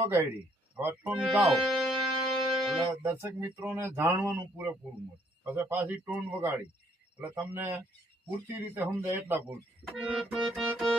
વગાડી, હવે ટોન ગાઓ એટલે દર્શક મિત્રોને જાણવાનું પૂરેપૂરું મળે. પછી પાછી ટોન વગાડી એટલે તમને પૂરતી રીતે સમજાય એટલા પૂરતું.